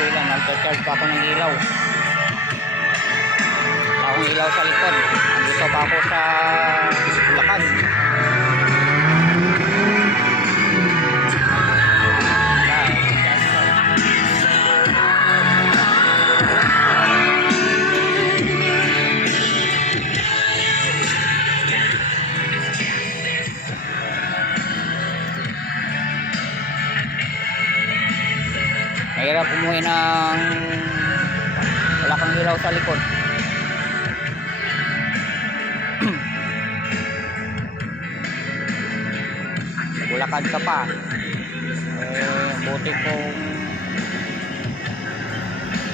Valenzuela, nagcha-charge pa ako ng ilaw. Akong ilaw sa likod. Andito pa ako sa Bulacan. Mahirap umuwi ng wala kang ilaw sa likod. Bulacan ka pa. Buti kong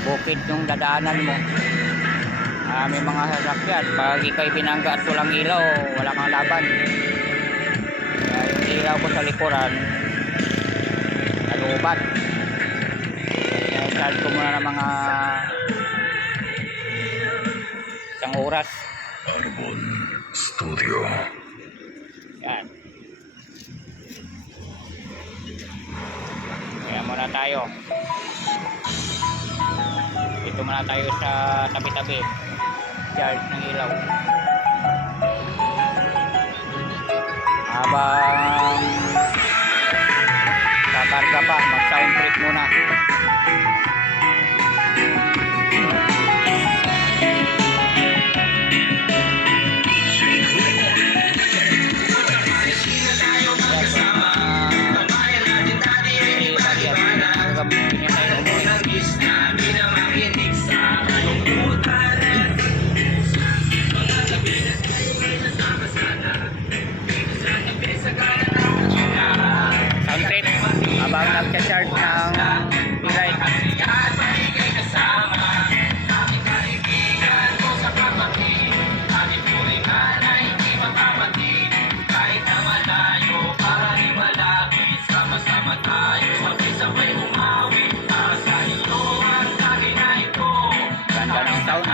bukid yung dadaanan mo. May mga sasakyan. Pag ikaw'y binangga at walang ilaw, wala kang laban. Yung ilaw ko sa likuran, nalubat. Charge ko muna ng mga isang oras. Arbon Studio. Yan. Kaya muna tayo. Dito muna tayo sa tabi-tabi. Charge ng ilaw. Habang kakarga pa, mag-sound trip muna. Habang nagcha-charge ng pilay. Ganda ng sound.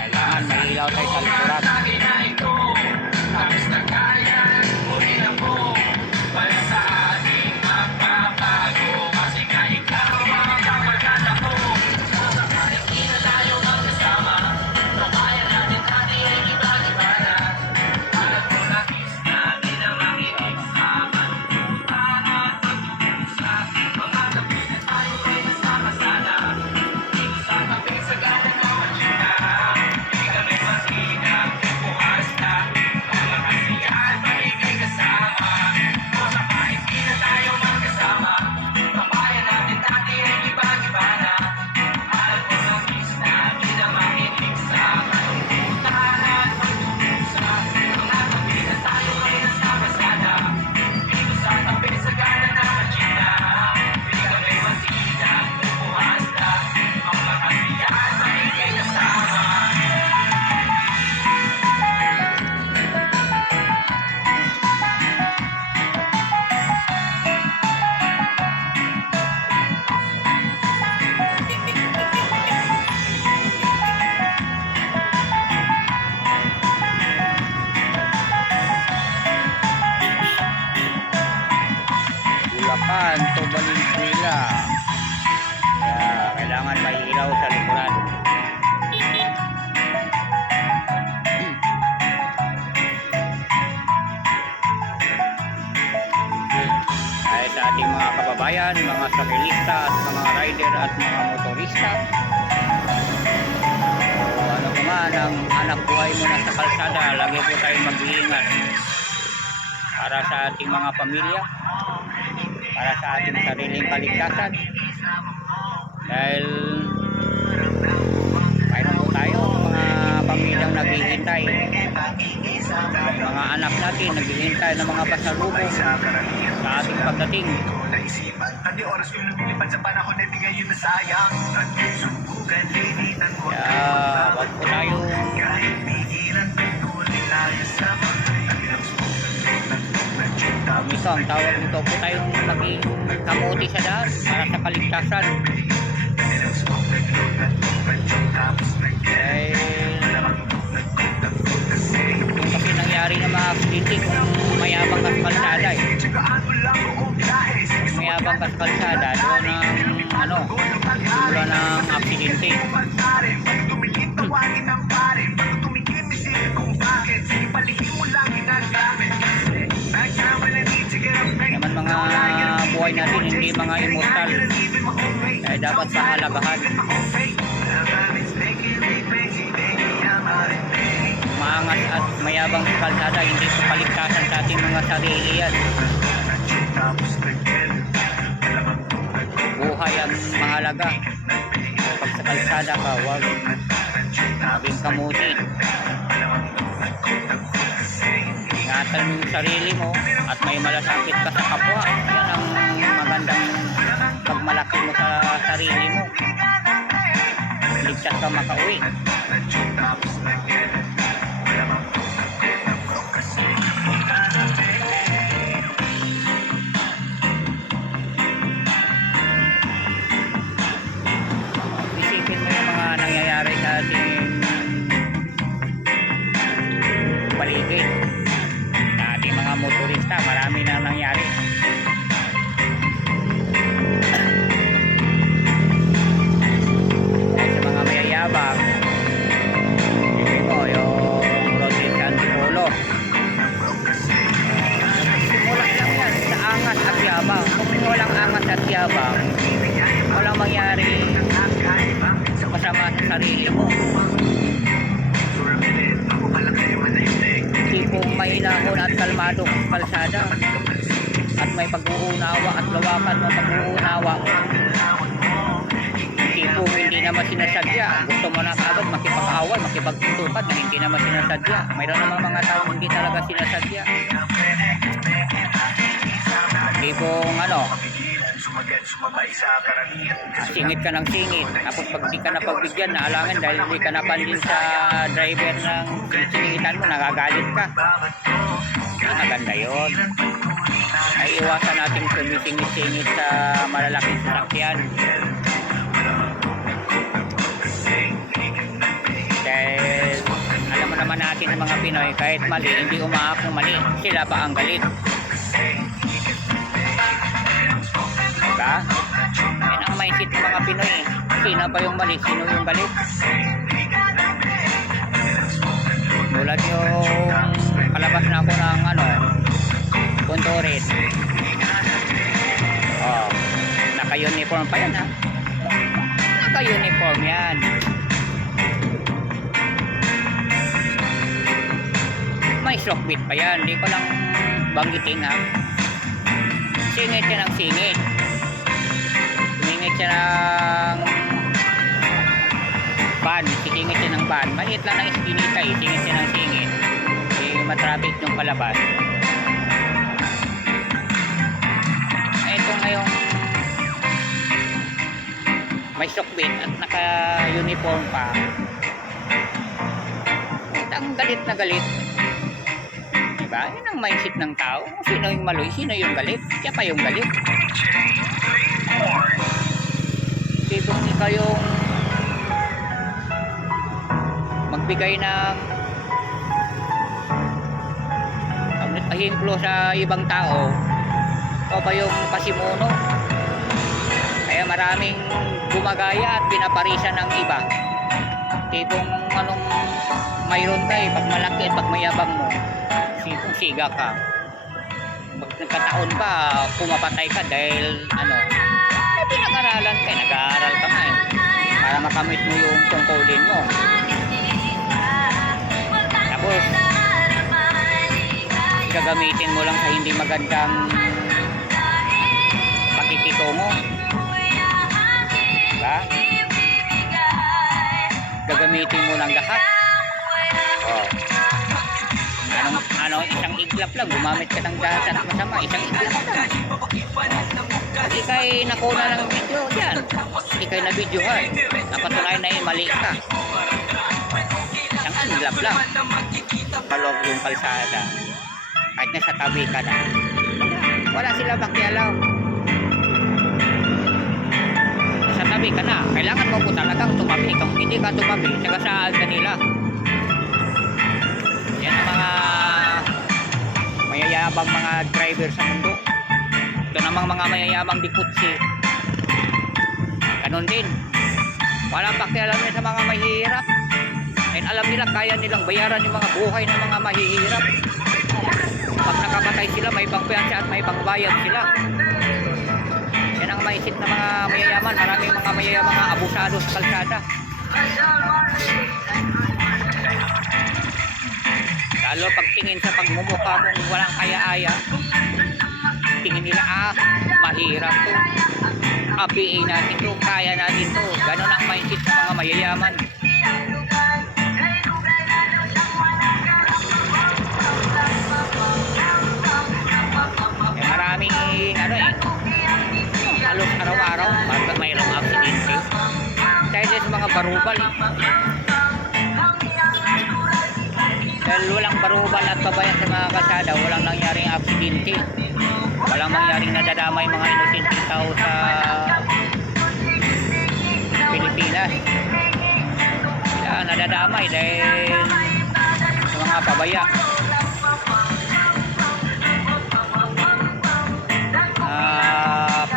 Kailangan may ilaw tayo sa likuran. Bulacan to Valenzuela. Kaya kailangan may ilaw sa likuran. ating mga kababayan, mga sakelista at mga rider at mga motorista. So, ano po man ang anak buhay mo na sa kalsada, lagi po tayong mag-iingat para sa ating mga pamilya, para sa ating sariling kaligtasan. Dahil mayroon po tayo mga pamilyang naghihintay, mga anak natin naghihintay ng mga pasalubong sa ating pagdating. Kaya wag po tayo ito ang tawag nito po tayong maging kamuti sa daan para sa kaligtasan. Yung kasi nangyari ng mga aksidente kung mayabang ka sa kalsada mayabang ka sa kalsada doon ang simula ng aksidente. Naman mga buhay natin hindi mga immortal, kaya dapat pahalagahan. Maangas at mayabang sa kalsada, hindi sa kaligtasan sa ating mga sarili yan. Buhay ang mahalaga. Pag sa kalsada ka, huwag maging kamuti. Ingatan mo yung sarili mo at may malasakit ka sa kapwa. Yan ang magandang pagmalaki mo sa sarili mo. Ligtas ka makauwi. Isipin mo yung mga nangyayari sa ating paligid. Sa ating mga motorista, marami na nangyari. Sa mga mayayabang, isipin mo yung Rodríguez Antipolo. Simula lang yan sa angat at yabang. Kung walang angat at yabang, walang mangyari masama sa sarili mo. Tipong mahinahon at kalmado sa kalsada at may pag-uunawa at lawakan mo pag-uunawa. Tipong hindi naman sinasadya, gusto mo na kaagad makipag-away, makipagtutukan na hindi naman sinasadya. Mayroon naman mga tao hindi talaga sinasadya. Tipong singit ka ng singit, tapos pag di ka napagbigyan, naalangin dahil hindi ka napansin sa driver ng sinisingitan mo, nagagalit ka. Maganda yun. Ay iwasan natin sumisingit-singit sa malalaking sasakyan. Dahil alam mo naman natin ang mga Pinoy, kahit mali, hindi umaak ng mali, sila pa ang galit. Diba? Yan ang mindset ng mga Pinoy. Sino pa yung mali? Sino yung galit? Tulad yung kalabas na ako ng Punturit. Oh, naka-uniform pa yan ha. Naka-uniform yan. May shockbit pa yan. Hindi ko lang banggitin ha. Singit siya ng singit. Singit siya ng van. Singit siya ng van. Maliit lang ng iskinita eh. Singit siya ng singit. Matraffic yung palabas. Ito ngayong may shockbit at naka-uniform pa. Ang galit na galit. Diba? Yun ang mindset ng tao. Sino yung maloy? Sino yung galit? Siya pa yung galit. Tipong ikaw yung magbigay ng pahimplo sa ibang tao, o ba yung pasimuno? Kaya maraming gumagaya at pinaparisan ng iba. Tipong anong mayroon ka pag malaki at pag mayabang mo, tipong siga ka. pag nagkataon pa, pumapatay ka dahil ano, eh, pinag-aralan ka, nag-aaral ka nga eh, para makamit mo yung tungkulin mo. Tapos, gagamitin mo lang sa hindi magandang pakikitungo. Diba? Gagamitin mo lang lahat. Oh. Isang iglap lang, gumamit ka ng lahat at masama, isang iglap lang. Ika'y nakuna ng video dyan. Ika'y na videohan. Napatunayan na mali ka. Isang iglap lang. Palog yung kalsada. Kahit nasa tabi ka na. Wala sila makialaw. Sa tabi ka na. Kailangan mo po talagang tumabi. Kung hindi ka tumabi, sagasaan ka nila. Yan ang mga mayayabang mga driver sa mundo. Ito namang mga mayayabang diputsi. Ganon din. Walang pakialam niya sa mga mahihirap. And alam nila, kaya nilang bayaran yung mga buhay ng mga mahihirap. Pag nakapatay sila, may pangpiyansa at may pangbayad sila. Yan ang maisip na mga mayayaman. Maraming mga mayayaman mga abusado sa kalsada. Lalo pagtingin sa pagmumukha mong walang kaya-aya, tingin nila, mahirap to. Apiin natin to, kaya natin to. Ganon ang mindset ng mga mayayaman. Eh, maraming halos araw-araw mayroong aksidente dahil sa mga barubal. Dahil walang barubal at pabayan sa mga kalsada, walang nangyaring aksidente, walang nangyaring nadadamay mga inosenteng tao sa Pilipinas. Sila nadadamay dahil sa mga pabaya.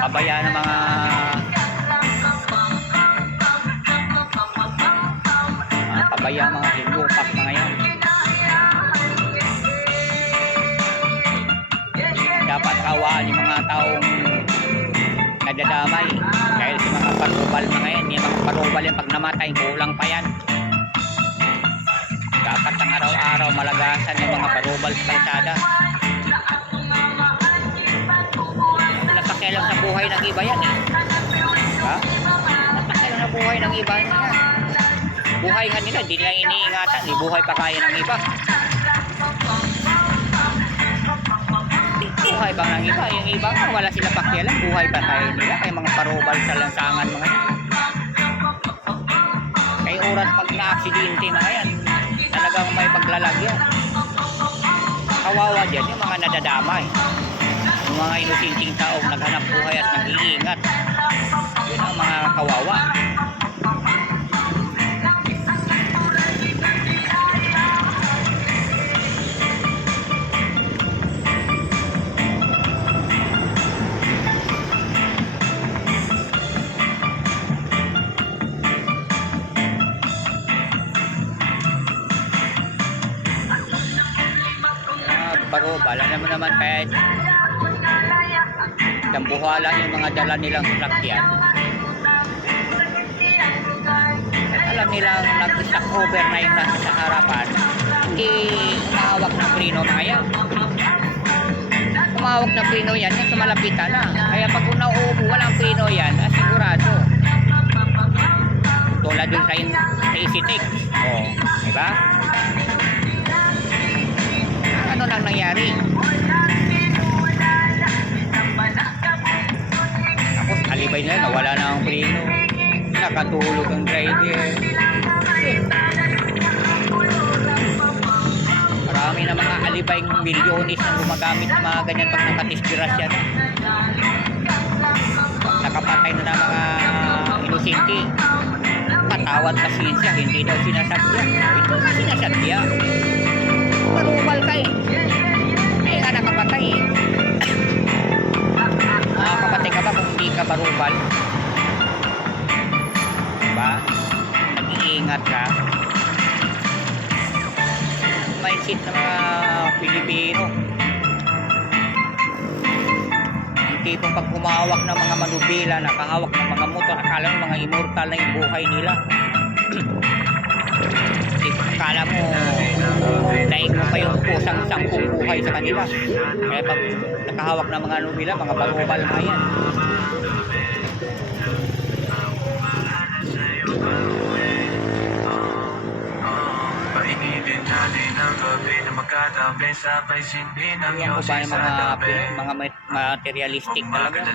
Pabaya ng mga pabaya, mga hinupak mga yan. Dapat kawaan yung mga taong nadadamay dahil sa mga parubal mga yan. Yung mga parubal yan, pag namatay, kulang pa yan. Dapat ang araw-araw malagasan yung mga parubal sa kalsada. Napakialam sa buhay ng iba yan eh. Diba? Napakialam sa buhay ng iba yan. Buhay nga nila, hindi nila iniingatan. Di buhay pa kaya ng iba. Buhay pa ng iba. Yung iba nga, wala sila pakialam. Buhay pa kaya nila. Kaya mga parubal sa lansangan mga yan. Kaya oras pag na-aksidente mga yan, talagang may paglalagyan. Kawawa dyan yung mga nadadamay. Yung mga inosenteng taong naghanap buhay at nag-iingat. Yun ang mga kawawa. Barubal, alam mo naman kahit dambuhala yung mga dala nilang sakyan, alam nilang nag-stock over na yung nasa harapan, hindi umahawak ng preno mga yan. Umahawak ng preno yan, yung sumalapitan na. Kaya pag nauupo walang preno yan, sigurado. Tulad dun sa EasyTech. Oh, diba? Ano nang nangyari? Tapos alibay na, nawala na ang preno. Nakatulog ang driver. Marami na mga alibay milyones na gumagamit ng mga ganyan pag nakatisgrasya na. Nakapatay na ng mga inosente. Patawad pasensya, hindi daw sinasadya. Ito nga sinasadya. Marubal ka eh. Ay nga nakapatay eh. Makakapatay ka ba kung hindi ka marubal? Diba? Nag-iingat ka. Mindset ng mga Pilipino. tipong pag humawak ng mga manubila, nakahawak ng mga motor, akala mo mga immortal na yung buhay nila. Tipong akala mo daig mo pa yung pusang sampung buhay sa kanila. Kaya pag nakahawak ng mga manubila, mga barubal na yan. Yan ko ba yung mga Pinoy, mga materialistic talaga.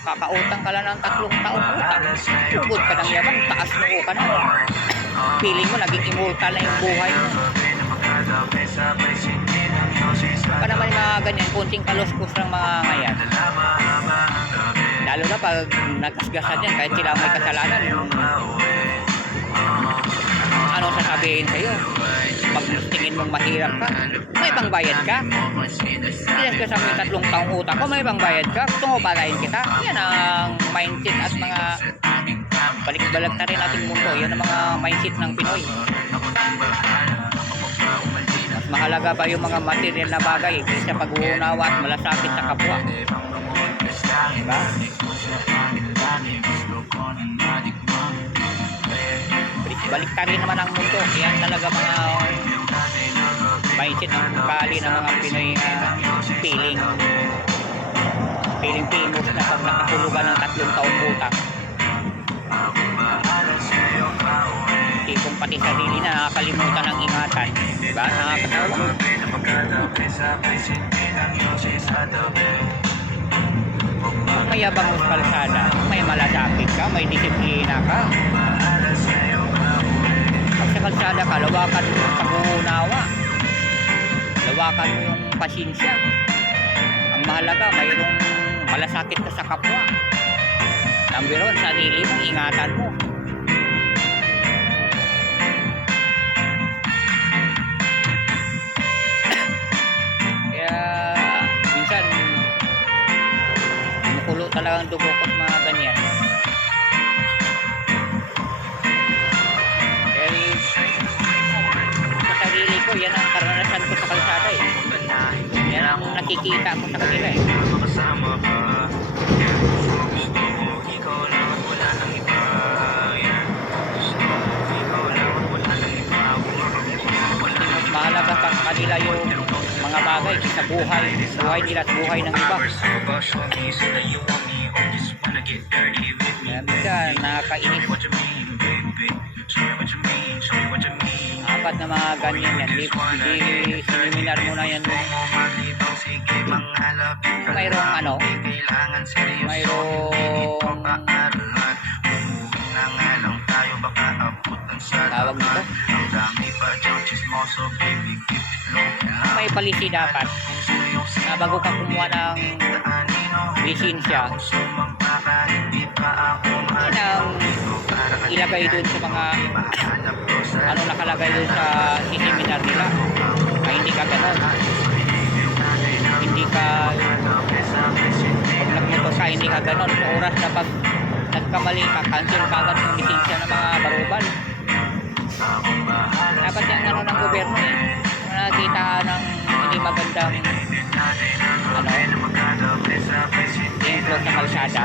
Kakautang ka lang ng 3 taon utang. Tugod ka ng yabang, taas mo ka na. Feeling mo naging immortal na yung buhay mo. Pa naman yung mga ganyan, kunting kaluskos ng mga ngayon. Lalo na pag nagkasgasan yan, kahit sila may kasalanan, ano sasabihin sa'yo? Pag tingin mong mahirap ka, may pangbayad ka. Ilan ka sa may 3 taong utang ko, may pangbayad ka. Gusto mo palayin kita. Yan ang mindset at mga balik-balag na rin ating mundo. Yan ang mga mindset ng Pinoy. Mas mahalaga pa yung mga material na bagay kaysa pag-uunawa at malasakit sa kapwa. Diba? Balik ta rin naman ang mundo. Yan talaga mga mindset ng kali ng mga Pinoy feeling famous na pag nakahulugan ng 3 taong utang. Tipong pati sarili na nakakalimutan ng ingatan. Diba? Nakakatawa. Mayabang mo sa kalsada, may malasakit ka, may disiplina ka. Pag sa kalsada ka, lawakan mo yung pag-uunawa. Lawakan mo yung pasensya. Ang mahalaga, mayroong malasakit ka sa kapwa. Number 1, sarili mo, ingatan mo. Kaya, minsan, kumukulo talagang dugo ko sa mga ganyan. Ko, yan ang karanasan ko sa kalsada eh. Yan ang nakikita ko sa kanila eh. Mas mahalaga pa sa kanila yung mga bagay sa buhay nila at buhay ng iba. Kaya minsan nakakainis. Apat na mga ganyan yan. Di seminar mo na yan. Mayroong ano? Mayroong tawag nito? May palisi dapat na bago ka kumuha ng lisensya. Yan ang ilagay dun sa mga ano nakalagay dun sa seminar nila. Ay hindi ka ganon. Hindi ka pag nagmotor ka, hindi ka ganon. Sa oras na pag nagkamali ka, cancel ka agad yung lisensya ng mga barubal. Dapat yung ano ng gobyerno eh. Nakita ng hindi magandang ano inflow sa kalsada.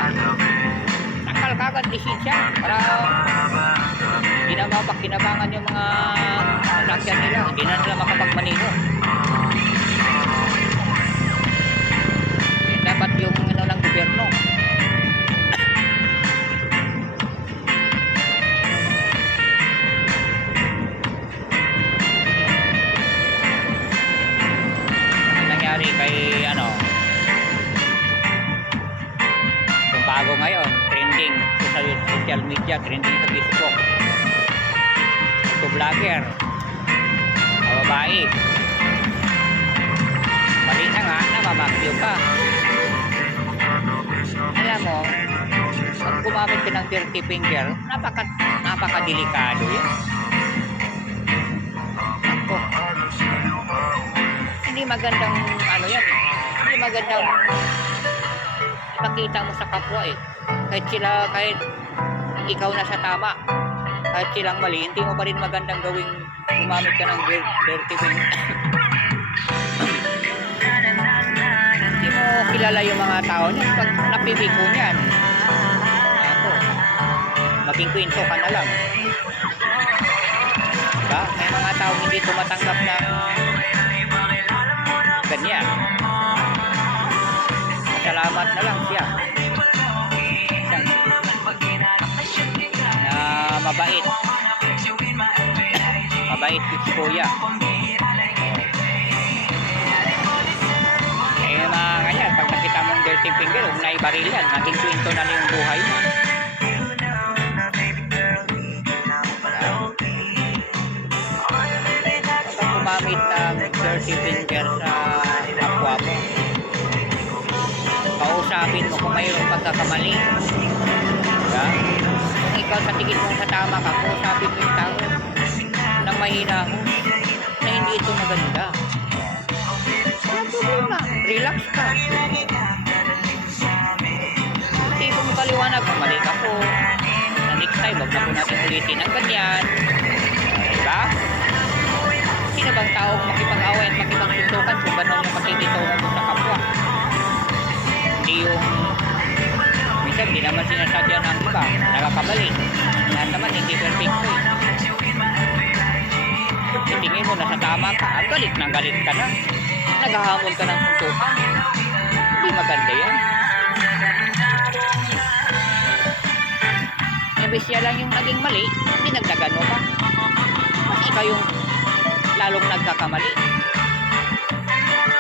Nakal ka agad lisensya para hindi na mapakinabangan yung mga sasakyan nila. Hindi na nila makapagmaniho. Dapat yung ano ng gobyerno. Nangyari kay ano yung bago ngayon, trending sa social media, trending sa Facebook. Ito vlogger, babae, mali na nga, namamagyo ka. Alam mo, pag gumamit ka ng dirty finger, napakadelikado yan. Ako, hindi magandang ano yan, hindi magandang ipakita mo sa kapwa eh. Kahit ikaw na sa tama, kahit silang mali, hindi mo pa rin magandang gawing gumamit ka ng dirty finger. Hindi mo kilala yung mga tao niyan pag napibig mo niyan. Ako, maging kwento ka na lang. Diba? May mga tao hindi tumatanggap ng ganyan. Salamat na lang siya. Na mabait. Mabait si kuya. Eh mga ganyan, pag nakita mong dirty finger, huwag na ibaril yan. Naging kwento na yung buhay mo. Kapag gumamit ng dirty finger sa kapwa mo, kausapin mo kung mayroong pagkakamali. Diba? Kung ikaw sa tingin mo sa tama ka, kausapin mo yung tao nang mahina mo na hindi ito maganda. Walang problema. Relax ka. Hindi mo paliwanag kung mali ka po. Na next time, huwag na po natin ulitin ang ganyan. Diba? Sino bang taong makipag-away at makipagsuntukan kung gano'n yung makikitungan mo sa kapwa? Hindi yung minsan hindi naman sinasadya ng iba, nakakamali. Lahat naman hindi perfecto eh. Tingin mo nasa tama ka, ang galit ka na. Naghahamon ka ng suntukan. Hindi maganda yan. Ibig siya lang yung naging mali, dinagdagan mo pa. Mas ikaw yung lalong nagkakamali.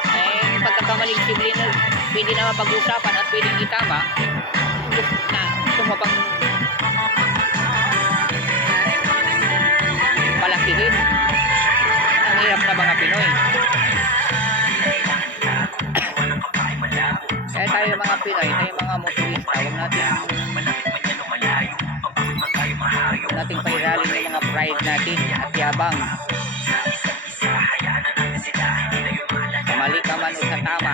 Eh, pagkakamaling simple na pwede na mapag-usapan at pwedeng itama na sumapang palakihin. Ang hirap na mga Pinoy. Kaya tayo mga Pinoy, tayo mga motorista, huwag nating pairalin yung mga pride natin at yabang. Sa mali ka man o sa tama,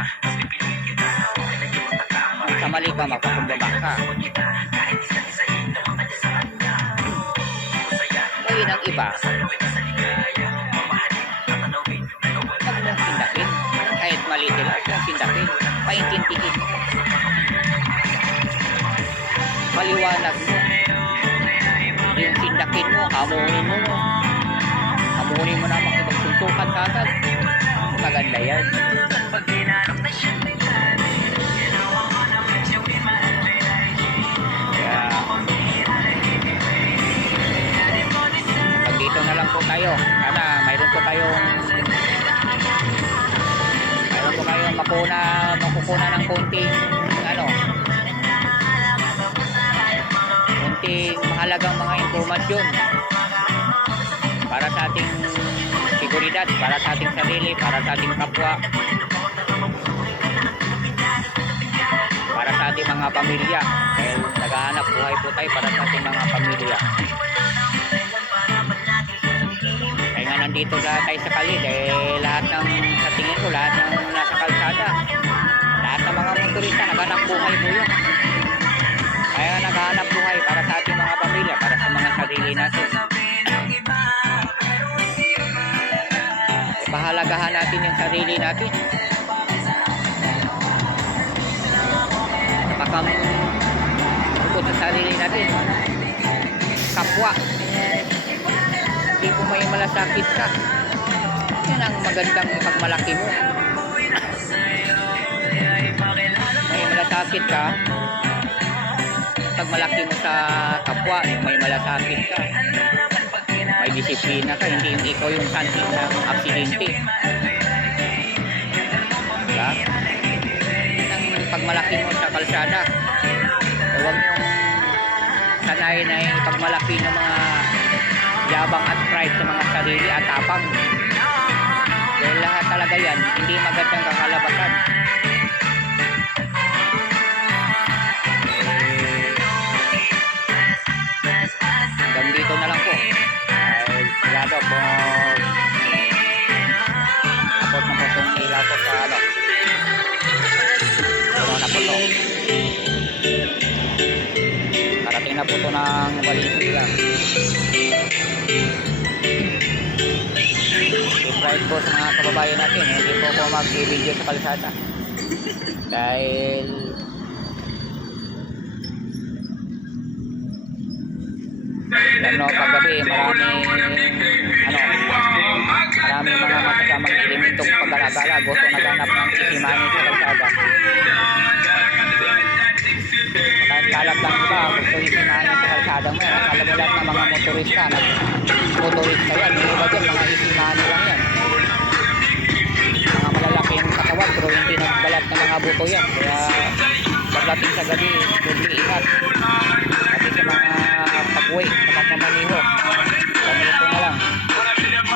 sa mali ka mapakumbaba ka. Ngayon ang iba, huwag mong sindakin. Kahit mali sila, huwag mong sindakin. Paintindihin mo. Paliwanag mo. Yung sindakin mo, hamunin mo. Hamunin mo na makipagsuntukan kagad. Maganda yan. Kaya, pag dito na lang po tayo. Sana, mayroon po kayong makukuha ng konting mahalagang mga impormasyon para sa ating seguridad, para sa ating sarili, para sa ating kapwa, para sa ating mga pamilya, dahil naghahanap buhay po tayo para sa ating mga pamilya. Kaya nga nandito tayo sa kalye, dahil lahat ng, sa tingin ko, lahat ng nasa kalsada, lahat ng mga motorista naghanap buhay po yun. Kaya naghahanap buhay para sa ating mga pamilya, para sa mga sarili natin. Pahalagahan natin yung sarili natin. Bukod sa sarili natin, kapwa. Hindi kung may malasakit ka, yan ang magandang ipagmalaki mo. May malasakit ka, pag malaki mo sa kapwa, may malasakit ka, may disiplina ka, hindi yung ikaw yung santi ng aksidente. Diba? Ang pagmalaki mo sa kalsada, huwag yung sanayin na yung pagmalaki ng mga yabang at pride sa mga sarili at tapang. Dahil lahat talaga yan, hindi magandang kakalabasan. Dito na lang po. Sigurado po abot na po itong ilaw po sa puno na po ito. Karating na po ito ng Valenzuela. Surprise po sa mga kababayan natin. Hindi po ako mag-video sa kalsada. Dahil ano, paggabi maraming mga masasamang elementong pag-alagala, gusto naghanap ng sisimani sa kalsada. Kalat lang iba, gusto isimani sa kalsada mo yan. Akala mo lahat ng mga motorista yan, yung iba dyan, mga isimani lang yan. Mga malalaki yung katawan, pero hindi nagbalat ng mga buto yan. Kaya pagdating sa gabi, doble ingat. Pati sa mga pag-uwi, sa pagmamaniho.